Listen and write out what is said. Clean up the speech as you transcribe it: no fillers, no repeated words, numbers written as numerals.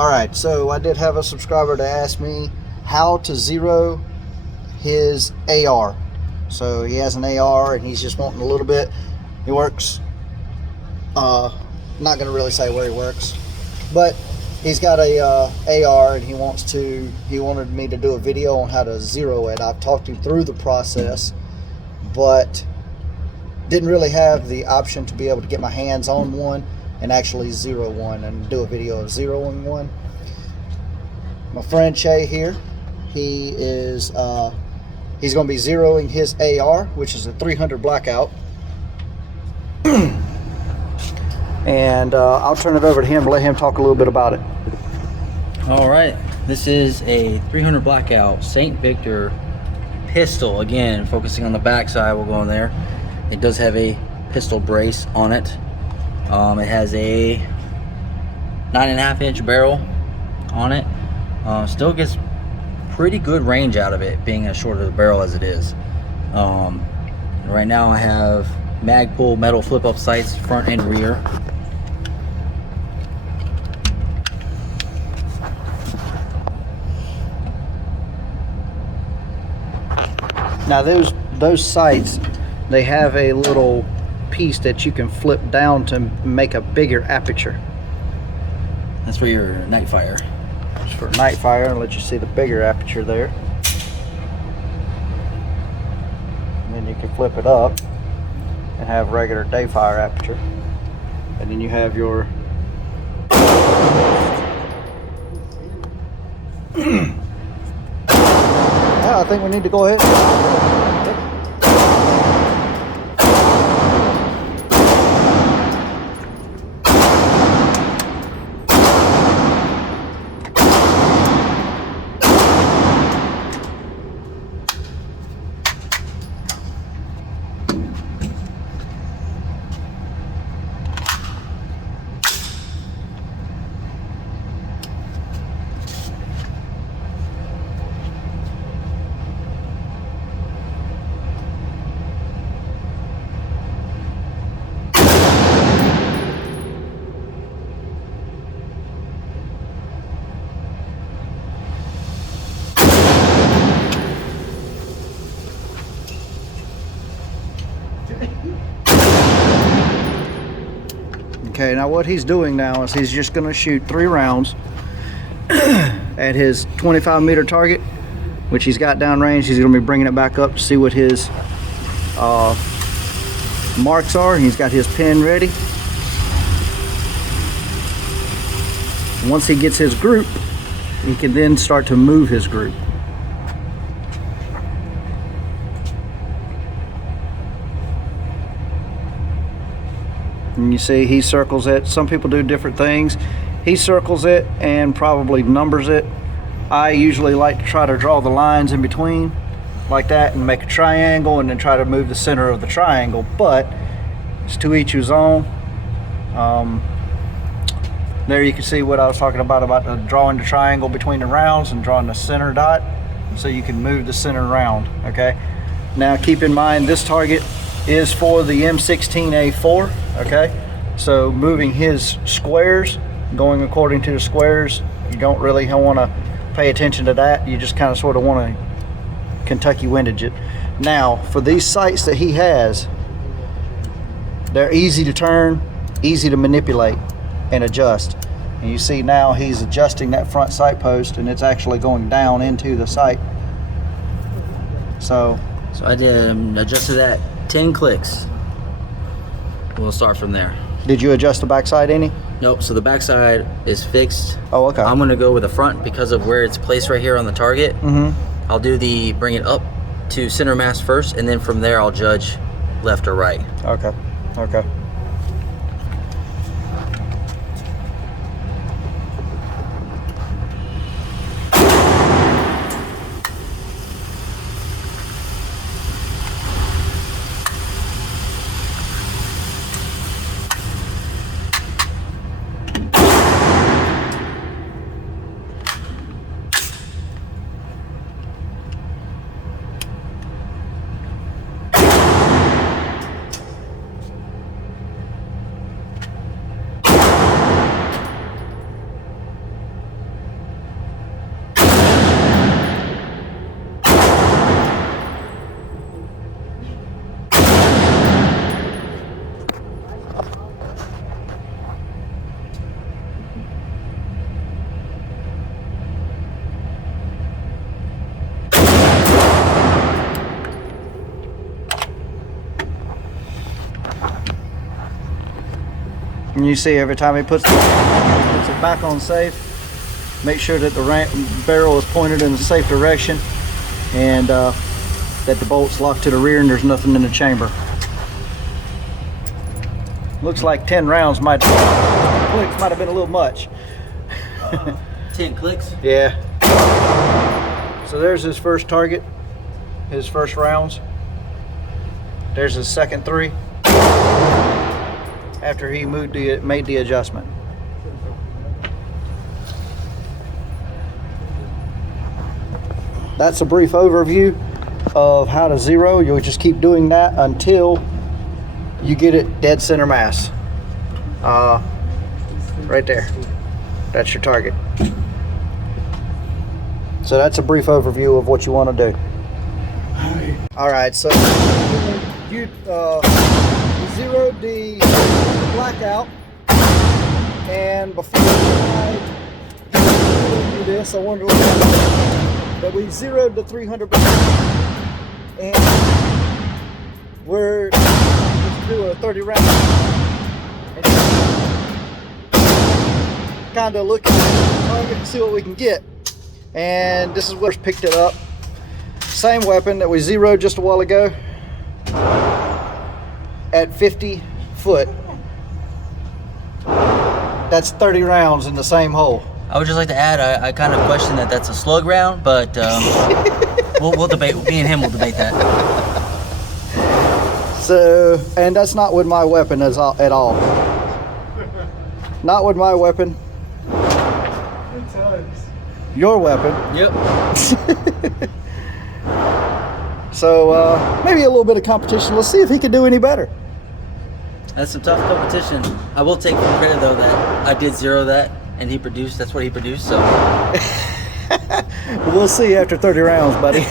Alright, so I did have a subscriber to ask me how to zero his AR. So he has an AR and he's just wanting a little bit. He works, not going to really say where he works, but he's got a AR and he wanted me to do a video on how to zero it. I've talked him through the process, but didn't really have the option to be able to get my hands on one and actually zero one and do a video of zeroing one. My friend Che here, he is he's going to be zeroing his AR, which is a 300 blackout. And I'll turn it over to him to let him talk a little bit about it. All right, this is a 300 blackout St. Victor pistol. Again, focusing on the back side, we'll go in there. It does have a pistol brace on it. It has a 9.5-inch barrel on it. Still gets pretty good range out of it, being as short of the barrel as it is. Right now I have Magpul metal flip-up sights, front and rear. Now those sights, they have a little piece that you can flip down to make a bigger aperture. That's for your night fire. It's for night fire, and let you see the bigger aperture there. And then you can flip it up and have regular day fire aperture. And then you have your yeah, I think we need to go ahead. Okay, now what he's doing now is he's just going to shoot 3 rounds at his 25-meter target, which he's got downrange. He's going to be bringing it back up to see what his marks are. He's got his pin ready. Once he gets his group, he can then start to move his group. And you see he circles it. Some people do different things. He circles it and probably numbers it. I usually like to try to draw the lines in between like that and make a triangle and then try to move the center of the triangle, but it's to each his own. There you can see what I was talking about the drawing the triangle between the rounds and drawing the center dot so you can move the center round. Okay, now keep in mind this target is for the M16A4. Okay, so moving his squares, going according to the squares, you don't really want to pay attention to that. You just kind of sort of want to Kentucky windage it. Now for these sights that he has, they're easy to turn, easy to manipulate and adjust. And you see now he's adjusting that front sight post and it's actually going down into the sight. So I did adjusted that 10 clicks. We'll start from there. Did you adjust the backside any? Nope, so the backside is fixed. Oh, okay. I'm gonna go with the front because of where it's placed right here on the target. I'll do bring it up to center mass first, and then from there I'll judge left or right. Okay, okay. And you see every time he puts it back on safe, make sure that the barrel is pointed in the safe direction, and that the bolt's locked to the rear and there's nothing in the chamber. Looks like 10 rounds might have been a little much. 10 clicks? Yeah. So there's his first target, his first rounds. There's his second 3 after he made the adjustment. That's a brief overview of how to zero. You'll just keep doing that until you get it dead center mass. Right there. That's your target. So that's a brief overview of what you want to do. All right, so you zeroed the blackout, and before I do this, I wanted to let you know that we zeroed the 300 and we're going to do a 30 round and kind of look at the target and see what we can get. And this is where we picked it up. Same weapon that we zeroed just a while ago at 50 foot. That's 30 rounds in the same hole. I would just like to add, I kind of question that that's a slug round, but we'll debate. Me and him will debate that. So, and that's not with my weapon at all. Not with my weapon. Your weapon. Yep. So maybe a little bit of competition. Let's see if he can do any better. That's some tough competition. I will take full credit though that I did zero that, and he produced. That's what he produced. So we'll see after 30 rounds, buddy.